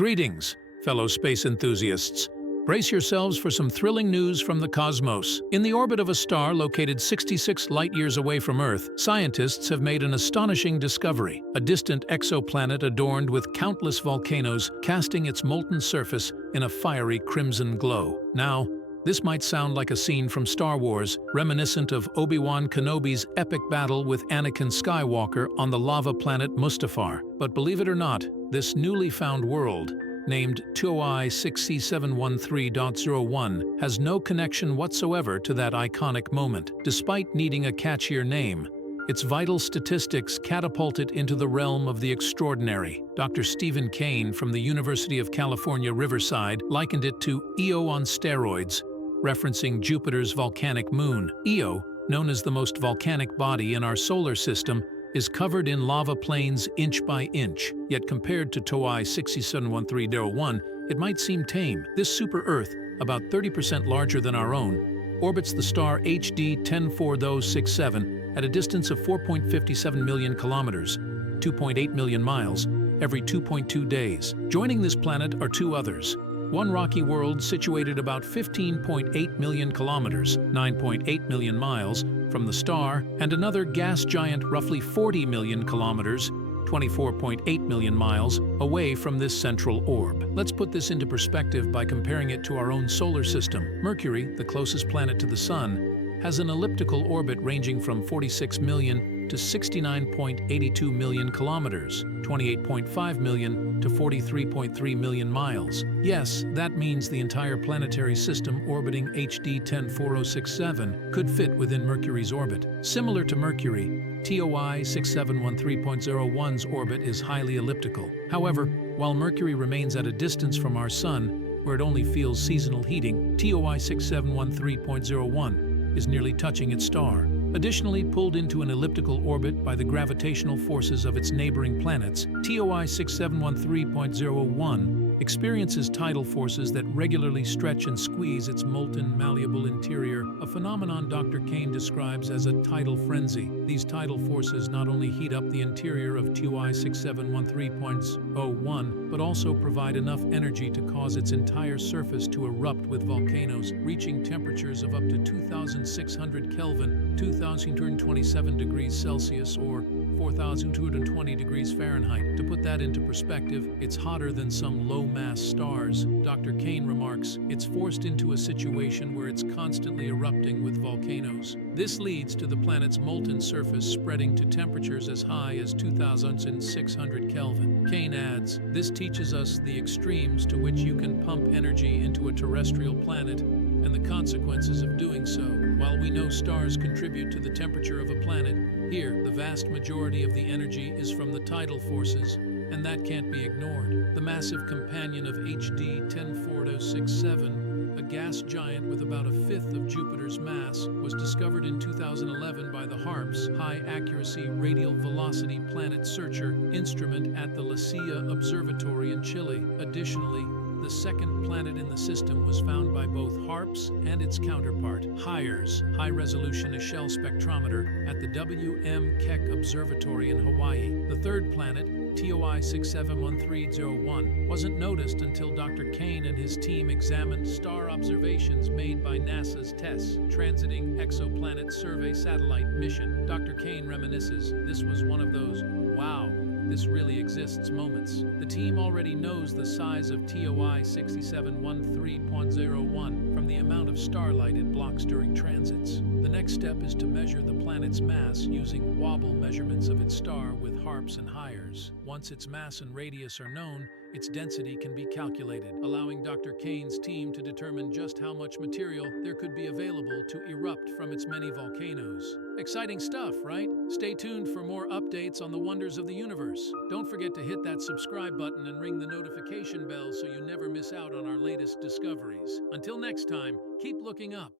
Greetings, fellow space enthusiasts. Brace yourselves for some thrilling news from the cosmos. In the orbit of a star located 66 light-years away from Earth, scientists have made an astonishing discovery: a distant exoplanet adorned with countless volcanoes, casting its molten surface in a fiery crimson glow. Now, this might sound like a scene from Star Wars, reminiscent of Obi-Wan Kenobi's epic battle with Anakin Skywalker on the lava planet Mustafar. But believe it or not, this newly found world, named TOI 6C713.01, has no connection whatsoever to that iconic moment. Despite needing a catchier name, its vital statistics catapult it into the realm of the extraordinary. Dr. Stephen Kane from the University of California, Riverside likened it to Io on steroids, referencing Jupiter's volcanic moon. Io, known as the most volcanic body in our solar system, is covered in lava plains inch by inch, yet compared to TOI 6C713.01, it might seem tame. This super-Earth, about 30% larger than our own, orbits the star HD 104067 at a distance of 4.57 million kilometers, 2.8 million miles, every 2.2 days. Joining this planet are two others: one rocky world situated about 15.8 million kilometers, 9.8 million miles, from the star, and another gas giant roughly 40 million kilometers, 24.8 million miles, away from this central orb. Let's put this into perspective by comparing it to our own solar system. Mercury, the closest planet to the Sun, has an elliptical orbit ranging from 46 million to 69.82 million kilometers, 28.5 million to 43.3 million miles. Yes, that means the entire planetary system orbiting HD 104067 could fit within Mercury's orbit. Similar to Mercury, TOI 6713.01's orbit is highly elliptical. However, while Mercury remains at a distance from our Sun, where it only feels seasonal heating, TOI 6713.01 is nearly touching its star. Additionally, pulled into an elliptical orbit by the gravitational forces of its neighboring planets, TOI 6713.01 experiences tidal forces that regularly stretch and squeeze its molten, malleable interior, a phenomenon Dr. Kane describes as a tidal frenzy. These tidal forces not only heat up the interior of TOI 6713.01, but also provide enough energy to cause its entire surface to erupt with volcanoes, reaching temperatures of up to 2,600 Kelvin, 2,227 degrees Celsius, or 4,220 degrees Fahrenheit. To put that into perspective, it's hotter than some low-mass stars. Dr. Kane remarks, it's forced into a situation where it's constantly erupting with volcanoes. This leads to the planet's molten surface spreading to temperatures as high as 2,600 Kelvin. Kane adds, this teaches us the extremes to which you can pump energy into a terrestrial planet and the consequences of doing so. While we know stars contribute to the temperature of a planet, here, the vast majority of the energy is from the tidal forces, and that can't be ignored. The massive companion of HD 104067, a gas giant with about a fifth of Jupiter's mass, was discovered in 2011 by the HARPS, High Accuracy Radial Velocity Planet Searcher instrument at the La Silla Observatory in Chile. Additionally, the second planet in the system was found by both HARPS and its counterpart, HIRES, High Resolution Echelle Spectrometer, at the W.M. Keck Observatory in Hawaii. The third planet, TOI 6713.01, wasn't noticed until Dr. Kane and his team examined star observations made by NASA's TESS, Transiting Exoplanet Survey Satellite mission. Dr. Kane reminisces, this was one of those, wow, this really exists moments. The team already knows the size of TOI 6713.01 from the amount of starlight it blocks during transits. The next step is to measure the planet's mass using wobble measurements of its star with HARPS and HIRES. Once its mass and radius are known, its density can be calculated, allowing Dr. Kane's team to determine just how much material there could be available to erupt from its many volcanoes. Exciting stuff, right? Stay tuned for more updates on the wonders of the universe. Don't forget to hit that subscribe button and ring the notification bell so you never miss out on our latest discoveries. Until next time, keep looking up.